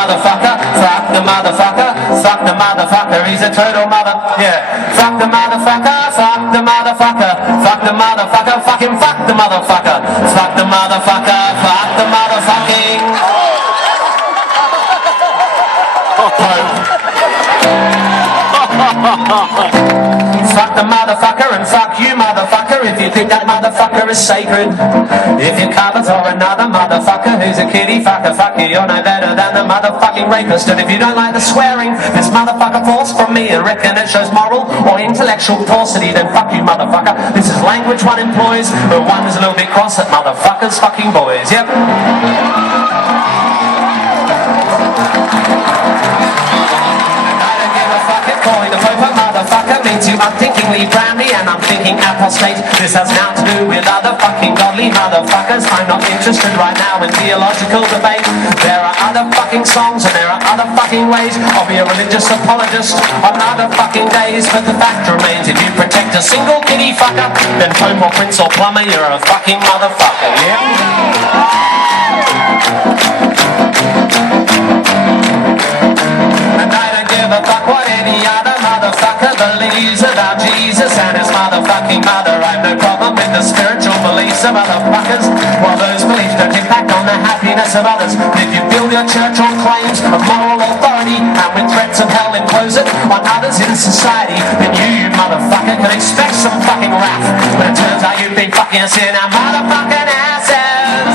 motherfucker, fuck the motherfucker, fuck the motherfucker, he's a total mother, yeah. Fuck the motherfucker, fuck the motherfucker, fuck the motherfucker, fucking fuck the motherfucker, fuck the motherfucker, fuck the motherfucking fuck the motherfucker and fuck you motherfucker if you think that motherfucker is sacred. If your cover's or another motherfucker who's a kitty fucker, fuck you, you're no better than the motherfucking rapist. And if you don't like the swearing this motherfucker falls from me and reckon it shows moral or intellectual paucity, then fuck you motherfucker. This is language one employs, but one is a little bit cross at motherfuckers fucking boys, yep. Calling the Pope a motherfucker means you unthinkingly brand me, and I'm thinking apostate. This has now to do with other fucking godly motherfuckers. I'm not interested right now in theological debate. There are other fucking songs and there are other fucking ways. I'll be a religious apologist on other fucking days, but the fact remains if you protect a single kitty fucker, then Pope or Prince or Plumber, you're a fucking motherfucker, yeah? Fuck what any other motherfucker believes about Jesus and his motherfucking mother. I've no problem with the spiritual beliefs of motherfuckers, while those beliefs don't impact on the happiness of others. If you build your church on claims of moral authority and with threats of hell impose it on others in society, then you motherfucker can expect some fucking wrath. But it turns out you've been fucking us in our motherfucking asses.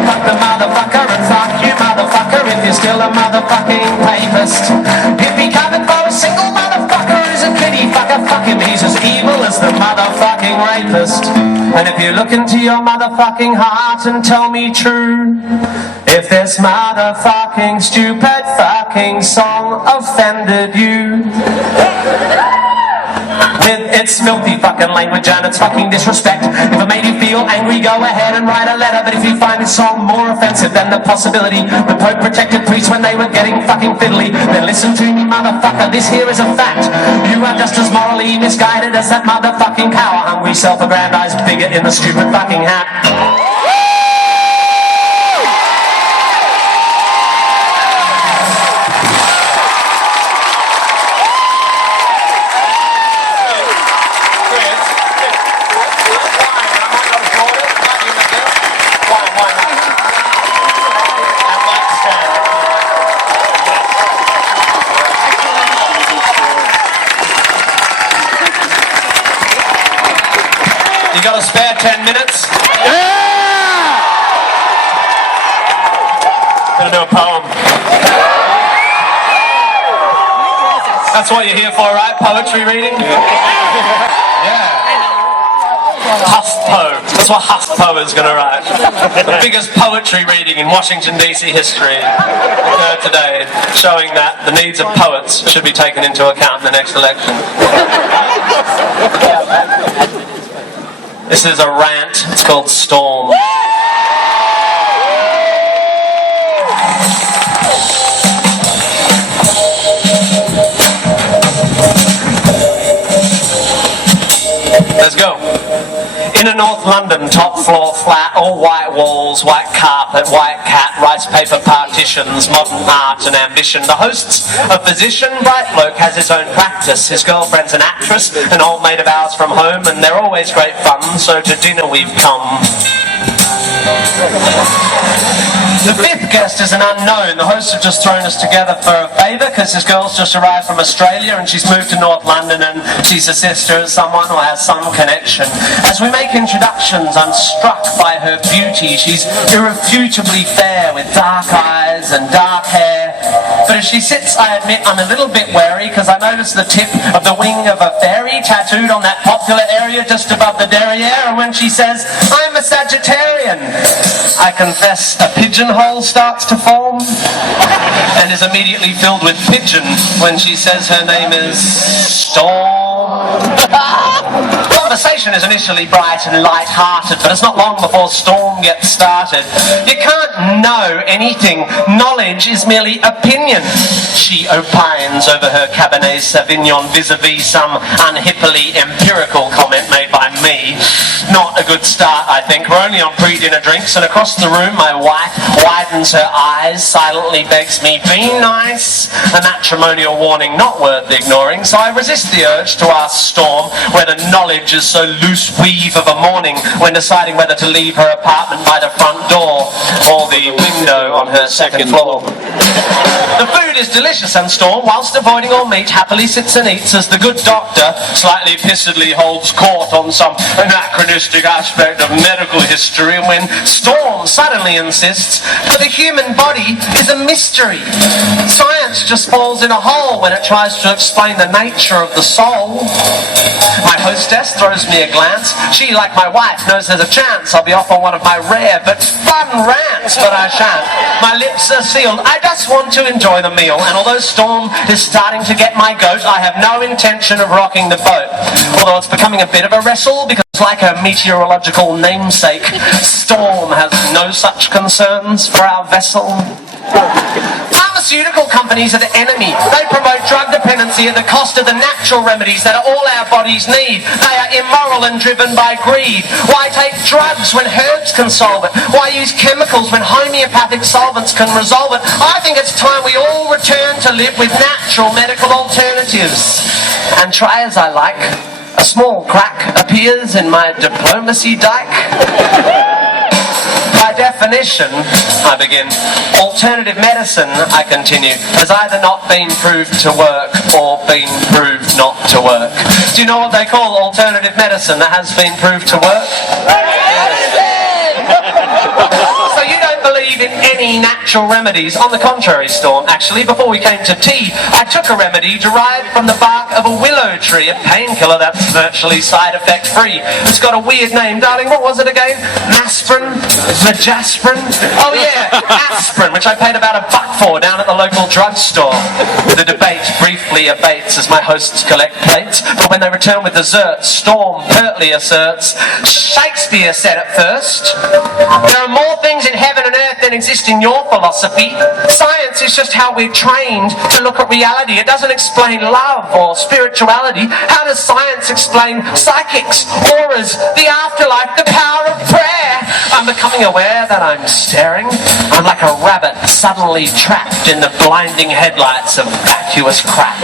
Fuck the motherfucker and fuck you motherfucker if you're still a motherfucking papist. If he covered for a single motherfucker who's a kitty fucker, fuck him, he's as evil as the motherfucking rapist. And if you look into your motherfucking heart and tell me true, if this motherfucking stupid fucking song offended you, with its filthy fucking language and its fucking disrespect, if it made you feel angry, go ahead and write a letter. But if you find this song more offensive than the possibility the Pope protected priests when they were getting fucking fiddly, then listen to me motherfucker, this here is a fact. You are just as morally misguided as that motherfucking power-hungry self-aggrandized bigot in the stupid fucking hat. You got a spare 10 minutes? Yeah! Gonna do a poem. That's what you're here for, right? Poetry reading? Yeah. HuffPo. That's what HuffPo is gonna write. The biggest poetry reading in Washington DC history occurred today, showing that the needs of poets should be taken into account in the next election. This is a rant. It's called Storm. Let's go. Inner North London, top floor flat, all white walls, white carpet, white cat, rice paper partitions, modern art and ambition. The host's a physician, bright bloke, has his own practice. His girlfriend's an actress, an old mate of ours from home, and they're always great fun, so to dinner we've come. The fifth guest is an unknown. The hosts have just thrown us together for a favour because this girl's just arrived from Australia and she's moved to North London and she's a sister of someone or has some connection. As we make introductions, I'm struck by her beauty. She's irrefutably fair with dark eyes and dark hair. But as she sits, I admit I'm a little bit wary because I notice the tip of the wing of a fairy tattooed on that popular area just above the derriere, and when she says, I'm a Sagittarian, I confess a pigeonhole starts to form and is immediately filled with pigeon when she says her name is Storm. Conversation is initially bright and light-hearted, but it's not long before Storm Storm gets started. You can't know anything. Knowledge is merely opinion, she opines over her Cabernet Sauvignon vis-a-vis some unhippily empirical comment made by me. Not a good start, I think. We're only on pre-dinner drinks, and across the room my wife widens her eyes, silently begs me, be nice. A matrimonial warning not worth ignoring, so I resist the urge to ask Storm whether knowledge is so loose weave of a morning when deciding whether to leave her apartment by the front door or the window on her second floor. The food is delicious, and Storm, whilst avoiding all meat, happily sits and eats as the good doctor slightly pissedly holds court on some anachronistic aspect of medical history when Storm suddenly insists that the human body is a mystery. Science just falls in a hole when it tries to explain the nature of the soul. My hostess throws me a glance. She, like my wife, knows there's a chance I'll be off on one of my rare but fun rants, but I shan't. My lips are sealed. I just want to enjoy the meal, and although Storm is starting to get my goat, I have no intention of rocking the boat. Although it's becoming a bit of a wrestle, because like her meteorological namesake, Storm has no such concerns for our vessel. Pharmaceutical companies are the enemy. They promote drug dependency at the cost of the natural remedies that all our bodies need. They are immoral and driven by greed. Why take drugs when herbs can solve it? Why use chemicals when homeopathic solvents can resolve it? I think it's time we all return to live with natural medical alternatives. And try as I like, a small crack appears in my diplomacy dike. By definition, I begin, alternative medicine, I continue, has either not been proved to work or been proved not to work. Do you know what they call alternative medicine that has been proved to work? So you don't believe in any natural remedies? On the contrary, Storm, actually, before we came to tea, I took a remedy derived from the bark of a willow tree, a painkiller that's virtually side effect free. It's got a weird name, darling. What was it again? Masprin? Majasprin? Oh yeah, aspirin, which I paid about $1 for down at the local drugstore. The debate briefly abates as my hosts collect plates, but when they return with desserts, Storm pertly asserts, Shakespeare said it first. There are more things in heaven and earth than exist in your philosophy. Science is just how we're trained to look at reality. It doesn't explain love or spirituality. How does science explain psychics, auras, the afterlife, the power of prayer? I'm becoming aware that I'm staring. I'm like a rabbit suddenly trapped in the blinding headlights of vacuous crap.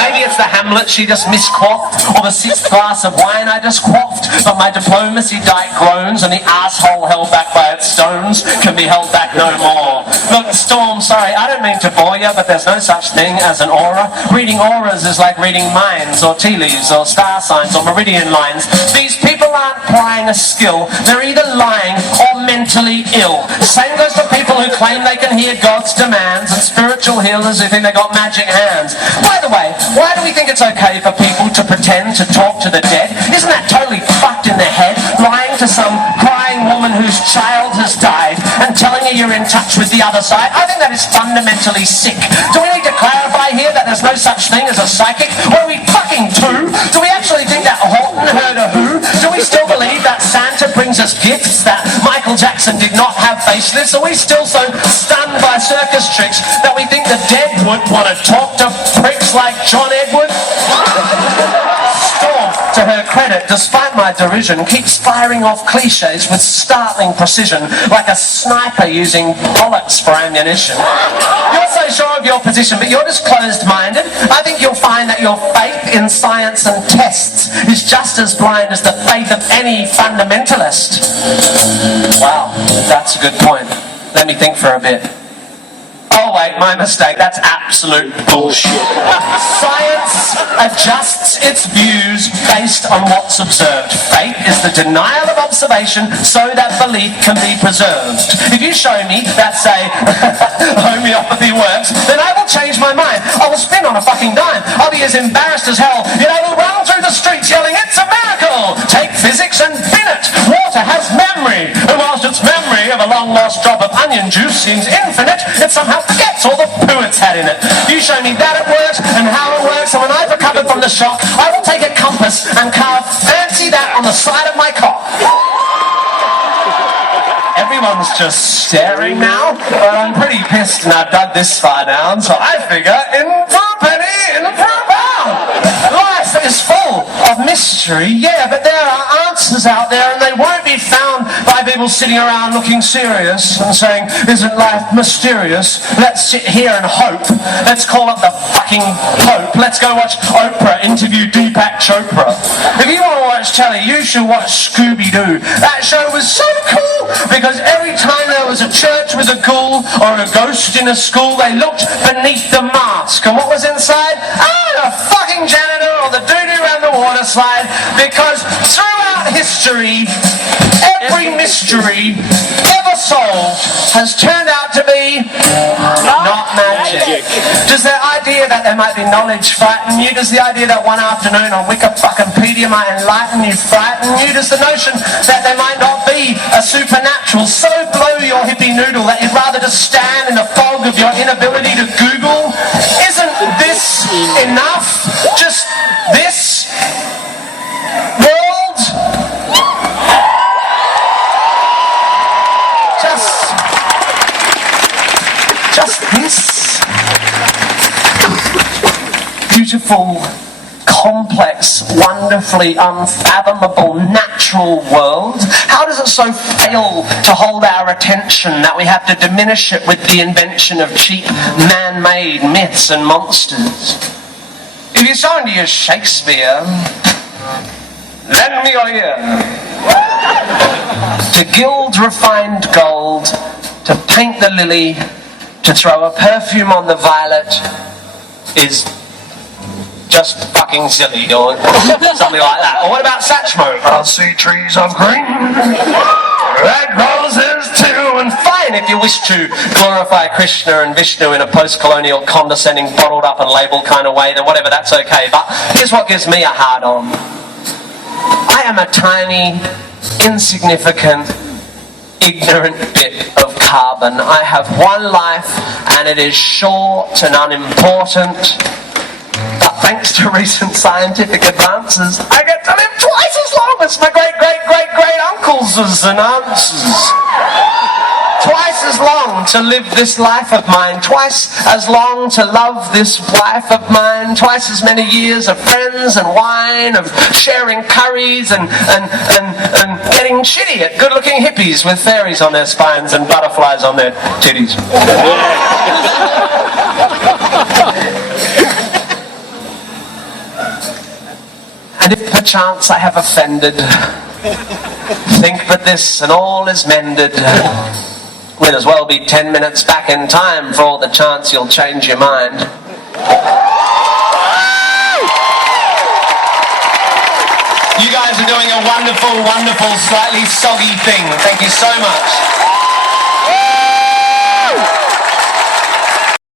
Maybe it's the Hamlet she just misquaffed, or the 6th glass of wine I just quaffed, but my diplomacy dike groans and the asshole held back by its stones can be held back no more. Look, Storm, sorry, I don't mean to bore you, but there's no such thing as an aura. Reading auras is like reading minds, or tea leaves, or star signs, or meridian lines. These people aren't applying a skill. They're either lying or mentally ill. Same goes for people who claim they can hear God's demands, and spiritual healers who think they got magic hands. By the way, why do we think it's okay for people to pretend to talk to the dead? Isn't that totally fucked in the head? Lying to some crying woman whose child has died and telling her you're in touch with the other side? I think that is fundamentally sick. Do we need to clarify here that there's no such thing as a psychic? Or are we fucking two? Do we actually think that Horton heard a who? Do we still believe that Santa brings us gifts, that Michael Jackson did not have facelifts? Are we still so stunned by circus tricks that we think the dead would want to talk to pricks like John Edward? Storm, to her credit, despite my derision, keeps firing off cliches with startling precision, like a sniper using bullets for ammunition. You're so sure of your position, but you're just closed-minded. I think you'll find that your faith in science and tests is just as blind as the faith of any fundamentalist. Wow, that's a good point. Let me think for a bit. Oh wait, my mistake, that's absolute bullshit. Science adjusts its views based on what's observed. Faith is the denial of observation so that belief can be preserved. If you show me that, say, homeopathy works, then I will change my mind. I will spin on a fucking dime. I'll be as embarrassed as hell, yet I will run through the streets yelling, it's a miracle! Take physics and bin it! Water has memory, and whilst its memory of a long-lost drop of onion juice seems infinite, it somehow forgets all the poo it's had in it. You show me that it works and how it works, and when I've recovered from the shock, I will take a compass and carve fancy that on the side of my cock. everyone's just staring now, but I'm pretty pissed and I've dug this far down, so I figure in for a penny, in for a pound. Life is full of mystery, yeah, but there are answers out there and they won't be found by people sitting around looking serious and saying, isn't life mysterious? Let's sit here and hope. Let's call up the fucking Pope. Let's go watch Oprah interview Deepak Chopra. If you want to watch telly, you should watch Scooby-Doo. That show was so cool because every time there was a church with a ghoul or a ghost in a school, they looked beneath the mask. And what was inside? The fucking janitor or the dude who ran the water slide. Because throughout history, every mystery ever solved has turned out to be not magic. Does the idea that there might be knowledge frighten you? Does the idea that one afternoon on Wikipedia might enlighten you frighten you? Does the notion that there might not be a supernatural so blow your hippie noodle that you'd rather just stand in the fog of your inability to Google? Isn't this enough? Just this world? Just this beautiful, complex, wonderfully unfathomable natural world? How does it so fail to hold our attention that we have to diminish it with the invention of cheap man-made myths and monsters? If you're so into your Shakespeare, lend me your ear. To gild refined gold, to paint the lily, to throw a perfume on the violet is just fucking silly, or something like that. Or what about Satchmo? I'll see trees of green, red roses too. And fine, if you wish to glorify Krishna and Vishnu in a post-colonial, condescending, bottled up and labelled kind of way, then whatever, that's okay. But here's what gives me a hard on. I am a tiny, insignificant, ignorant bit of carbon. I have one life and it is short and unimportant, but thanks to recent scientific advances I get to live twice as long as my great-great-great-great-uncles and aunts. Twice as long to live this life of mine, twice as long to love this wife of mine, twice as many years of friends and wine, of sharing curries and getting shitty at good-looking hippies with fairies on their spines and butterflies on their titties. And if perchance I have offended, think but this and all is mended. We'll as well be 10 minutes back in time for all the chance you'll change your mind. You guys are doing a wonderful, wonderful, slightly soggy thing. Thank you so much.